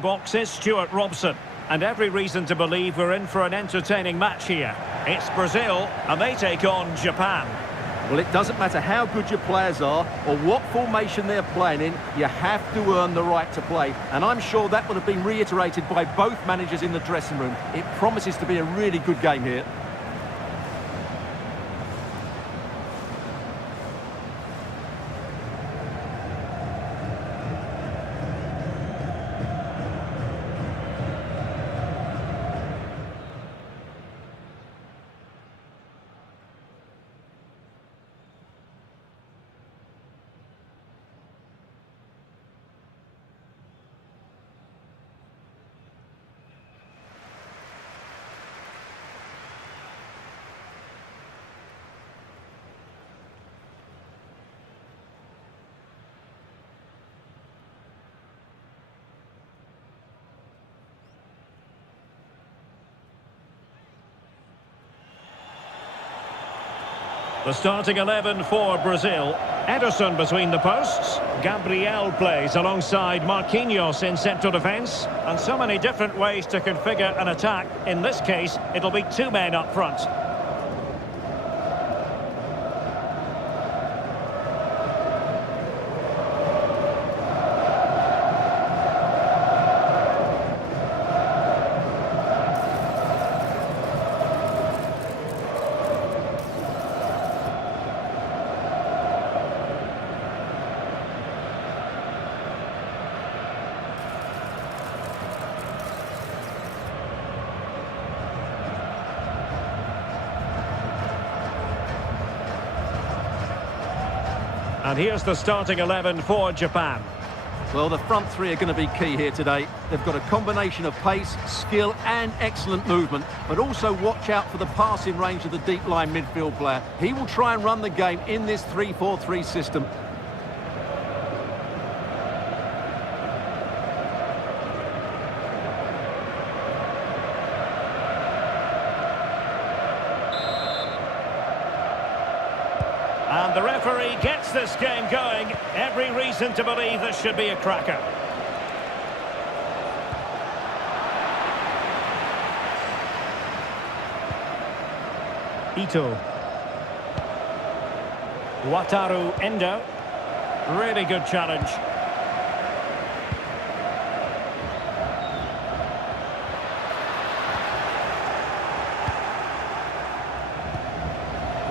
Boxes, Stuart Robson. And every reason to believe we're in for an entertaining match here. It's Brazil, and they take on Japan. Well, it doesn't matter how good your players are or what formation they're playing in, you have to earn the right to play. And I'm sure that would have been reiterated by both managers in the dressing room. It promises to be a really good game here. The starting 11 for Brazil. Ederson between the posts. Gabriel plays alongside Marquinhos in central defence. And so many different ways to configure an attack. In this case, it'll be two men up front. And here's the starting 11 for Japan. Well, the front three are going to be key here today. They've got a combination of pace, skill and excellent movement, but also watch out for the passing range of the deep-line midfield player. He will try and run the game in this 3-4-3 system. And the referee gets this game going. Every reason to believe this should be a cracker. Ito. Wataru Endo. Really good challenge.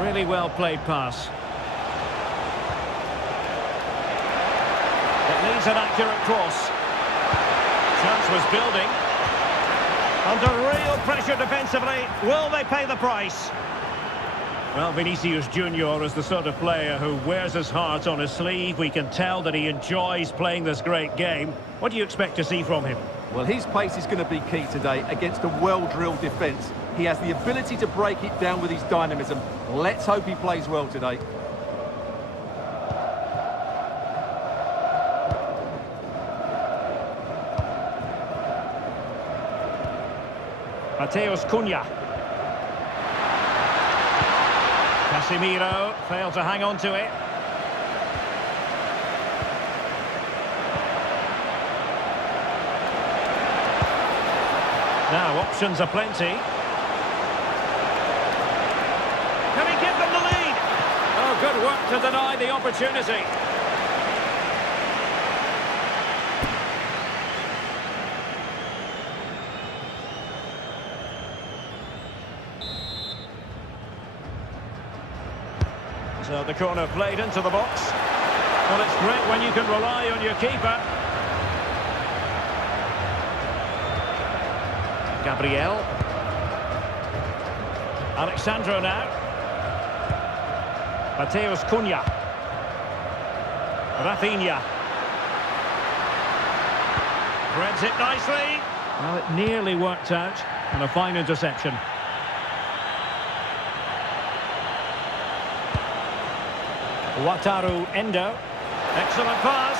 Really well played pass. It needs an accurate cross. Chance was building. Under real pressure defensively. Will they pay the price? Well, Vinicius Junior is the sort of player who wears his heart on his sleeve. We can tell that he enjoys playing this great game. What do you expect to see from him? Well, his pace is going to be key today against a well-drilled defence. He has the ability to break it down with his dynamism. Let's hope he plays well today. Mateus Cunha. Casemiro failed to hang on to it. Now options are plenty. Can he give them the lead? Oh, good work to deny the opportunity. So the corner played into the box. Well, it's great when you can rely on your keeper. Gabriel. Alexandro now. Mateus Cunha. Rafinha. Threads it nicely. Well, it nearly worked out. And a fine interception. Wataru Endo. Excellent pass.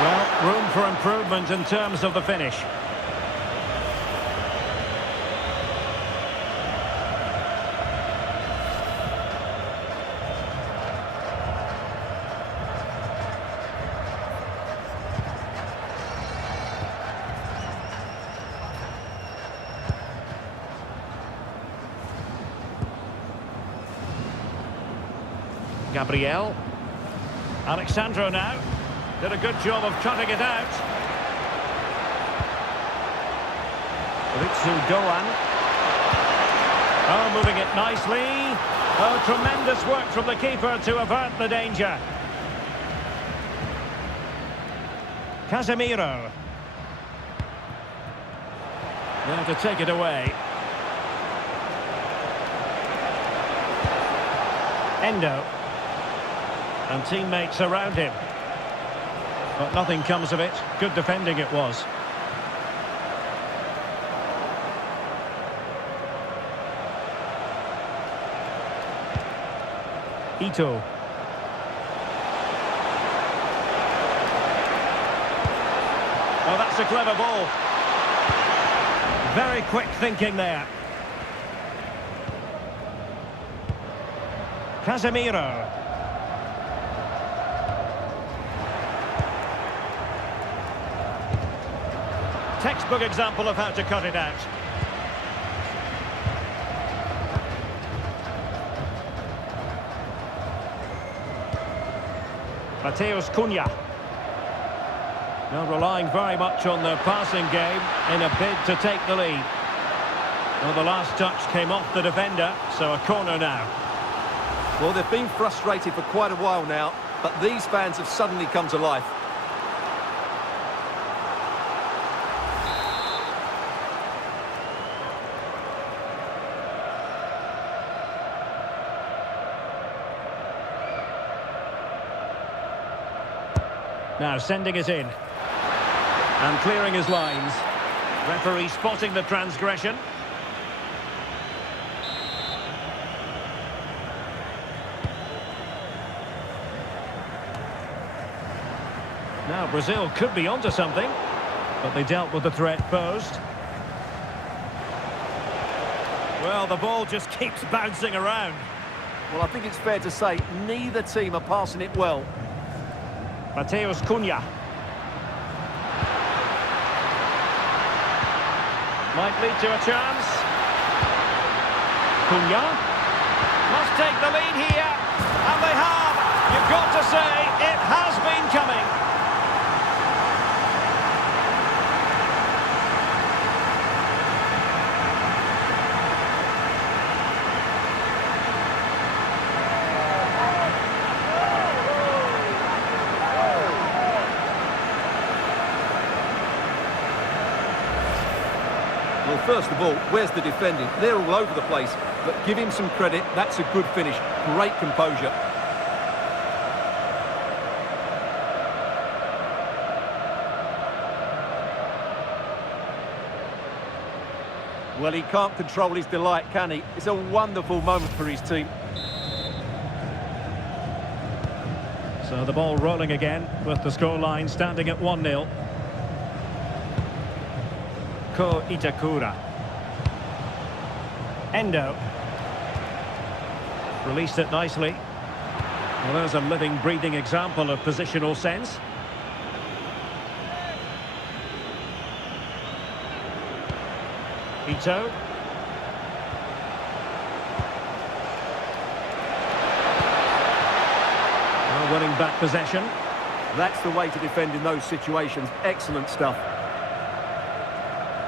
Well, room for improvement in terms of the finish. Gabriel. Alexandro now. Did a good job of cutting it out. Ritsu Doan. Oh, moving it nicely. Oh, tremendous work from the keeper to avert the danger. Casemiro. There to take it away. Endo. And teammates around him. But nothing comes of it. Good defending it was. Ito. Oh, that's a clever ball. Very quick thinking there. Casemiro. Textbook example of how to cut it out. Mateus Cunha. Now relying very much on their passing game in a bid to take the lead. Well, the last touch came off the defender, so a corner now. Well, they've been frustrated for quite a while now, but these fans have suddenly come to life. Now sending it in. And clearing his lines. Referee spotting the transgression. Now Brazil could be onto something, but they dealt with the threat posed. Well, the ball just keeps bouncing around. Well, I think it's fair to say neither team are passing it well. Mateus Cunha. Might lead to a chance. Cunha must take the lead here, and they have. You've got to say, it has been coming. Well, first of all, where's the defending? They're all over the place, but give him some credit. That's a good finish. Great composure. Well, he can't control his delight, can he? It's a wonderful moment for his team. So the ball rolling again with the scoreline standing at 1-0. Ko Itakura. Endo. Released it nicely. Well, there's a living, breathing example of positional sense. Ito. Well, winning back possession. That's the way to defend in those situations. Excellent stuff.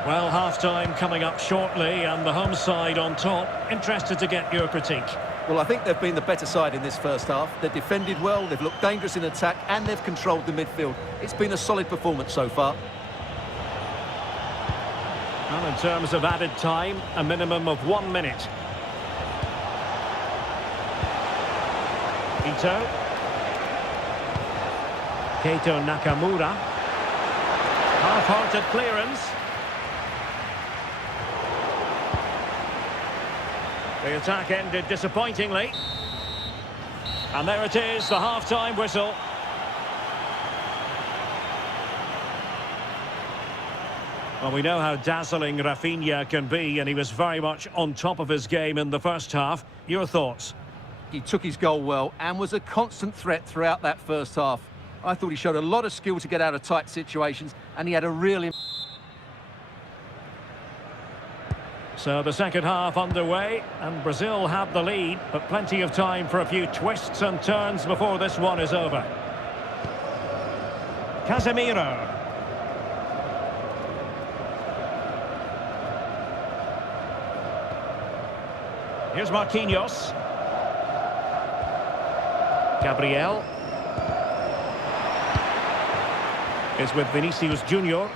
Well, half-time coming up shortly and the home side on top. Interested to get your critique. Well, I think they've been the better side in this first half. They've defended well, they've looked dangerous in attack, and they've controlled the midfield. It's been a solid performance so far. Well, in terms of added time, a minimum of 1 minute. Ito. Keito Nakamura. Half-hearted clearance. The attack ended disappointingly. And there it is, the half-time whistle. Well, we know how dazzling Rafinha can be, and he was very much on top of his game in the first half. Your thoughts? He took his goal well and was a constant threat throughout that first half. I thought he showed a lot of skill to get out of tight situations, and he had a really... So the second half underway, and Brazil have the lead, but plenty of time for a few twists and turns before this one is over. Casemiro. Here's Marquinhos. Gabriel. Is with Vinicius Junior.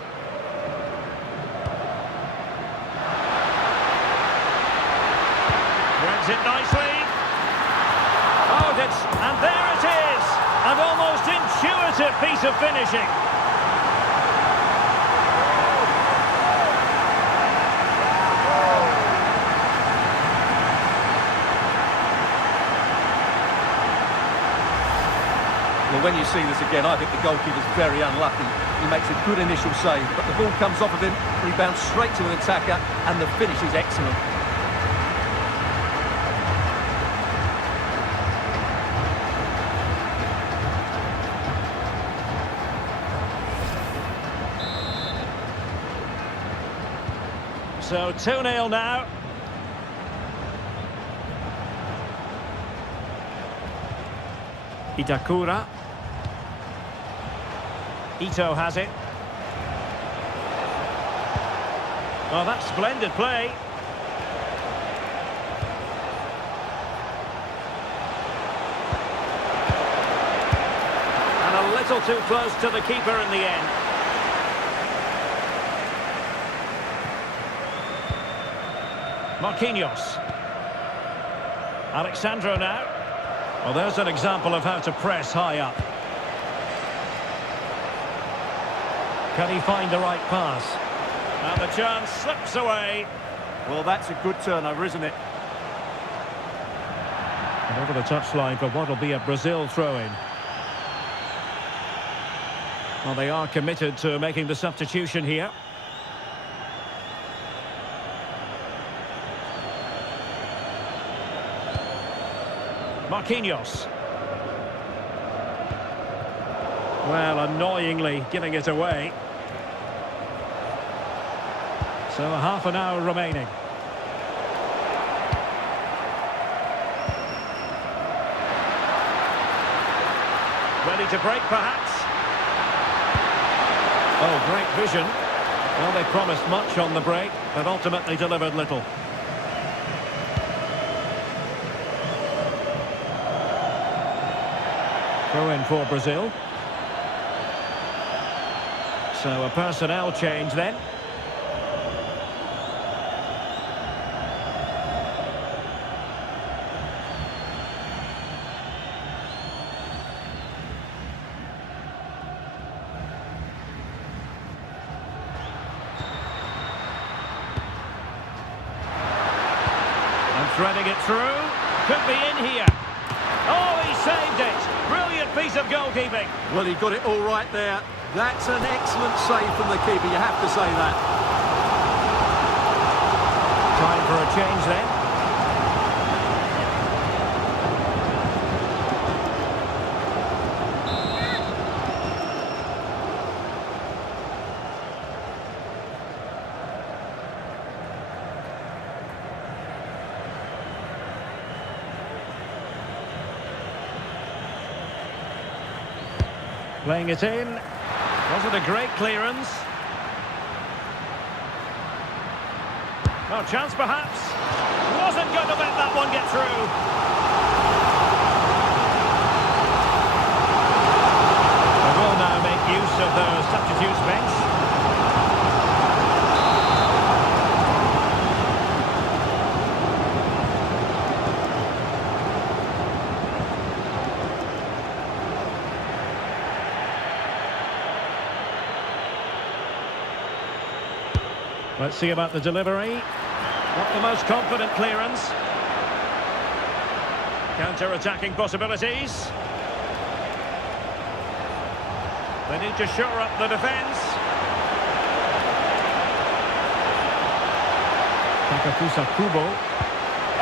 Threads it nicely. Oh, and there it is! An almost intuitive piece of finishing. Well, when you see this again, I think the goalkeeper's very unlucky. He makes a good initial save, but the ball comes off of him, rebounds straight to an attacker, and the finish is excellent. So 2-0 now. Itakura. Ito has it. Well, that's splendid play. And a little too close to the keeper in the end. Marquinhos. Alexandro now. Well, there's an example of how to press high up. Can he find the right pass? And the chance slips away. Well, that's a good turnover, isn't it? And over the touchline for what will be a Brazil throw-in. Well, they are committed to making the substitution here. Marquinhos. Well, annoyingly giving it away. So half an hour remaining. Ready to break, perhaps? Oh, great vision. Well, they promised much on the break, but ultimately delivered little. Throw in for Brazil. So a personnel change then. And threading it through. Could be in here. Oh, he saved it. Brilliant piece of goalkeeping. Well, he got it all right there. That's an excellent save from the keeper, you have to say that. Time for a change then. Playing it in. Was it a great clearance? Well, chance perhaps. Wasn't going to let that one get through. They will now make use of the substitutes bench. Let's see about the delivery. Not the most confident clearance. Counter-attacking possibilities. They need to shore up the defence. Takafusa Kubo.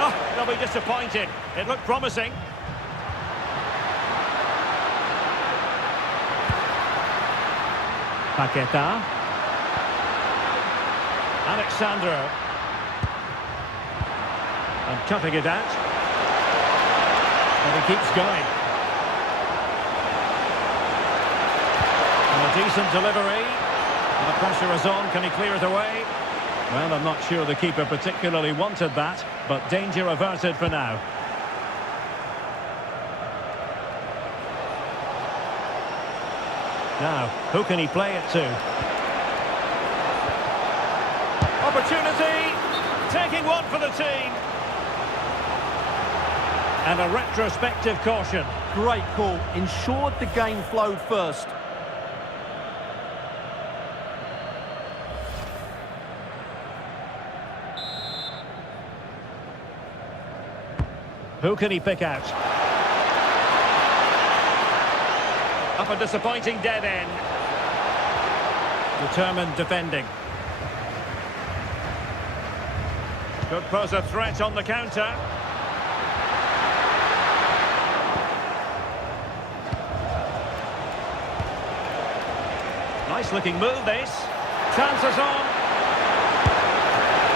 Oh, they'll be disappointed. It looked promising. Paqueta. Alexandro. And cutting it out. And he keeps going. And a decent delivery. And the pressure is on. Can he clear it away? Well, I'm not sure the keeper particularly wanted that, but danger averted for now. Now, who can he play it to? Opportunity! Taking one for the team. And a retrospective caution. Great call. Ensured the game flowed first. Who can he pick out? Up a disappointing dead end. Determined defending. Could pose a threat on the counter. Nice looking move this. Chances on.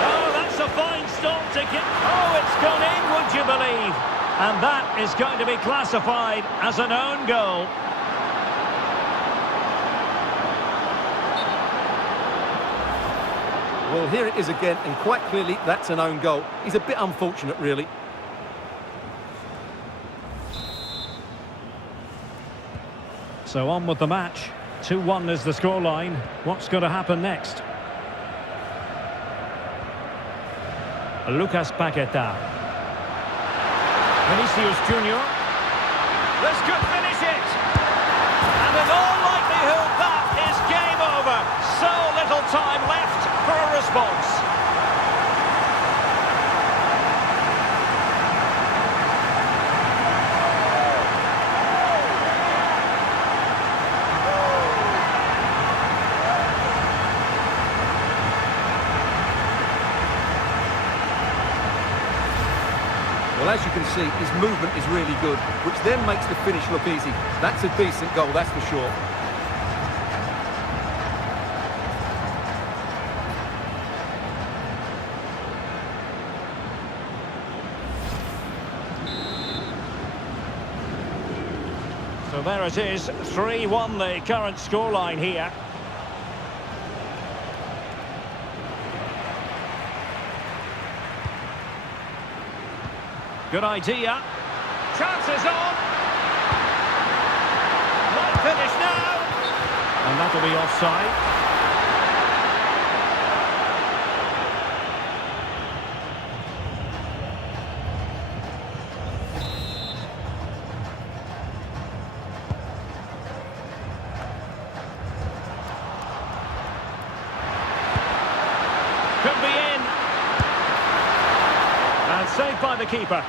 Oh, that's a fine stop to get. Oh, it's gone in, would you believe? And that is going to be classified as an own goal. Well, here it is again, and quite clearly that's an own goal. He's a bit unfortunate, really. So on with the match. 2-1 is the scoreline. What's going to happen next? Lucas Paqueta. Vinicius Junior. This could finish it. And in all likelihood, that is game over. So little time left for a response. Well, as you can see, his movement is really good, which then makes the finish look easy. That's a decent goal, that's for sure. So there it is, 3-1 the current scoreline here. Good idea. Chances on. Might finish now. And that'll be offside. Could be in. And saved by the keeper.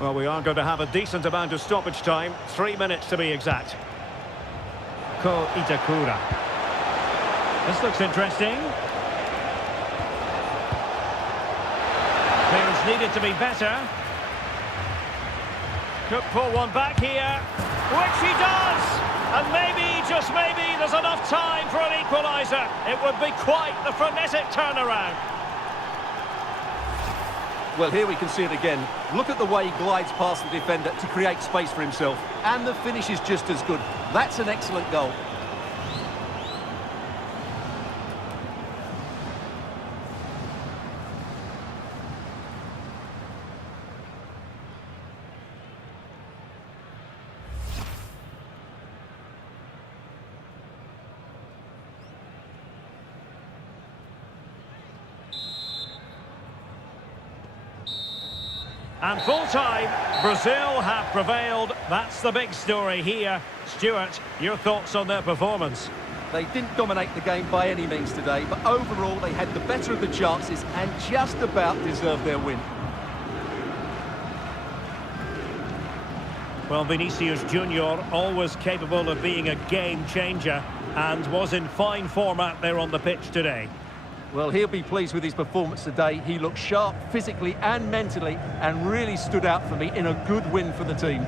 Well, we are going to have a decent amount of stoppage time. 3 minutes to be exact. Ko Itakura. This looks interesting. Clearance needed to be better. Could pull one back here. Which he does! And maybe, just maybe, there's enough time for an equaliser. It would be quite the frenetic turnaround. Well, here we can see it again. Look at the way he glides past the defender to create space for himself. And the finish is just as good. That's an excellent goal. And full time, Brazil have prevailed. That's the big story here. Stuart, your thoughts on their performance? They didn't dominate the game by any means today, but overall they had the better of the chances and just about deserved their win. Well, Vinicius Junior, always capable of being a game changer, and was in fine form out there on the pitch today. Well, he'll be pleased with his performance today. He looked sharp physically and mentally and really stood out for me in a good win for the team.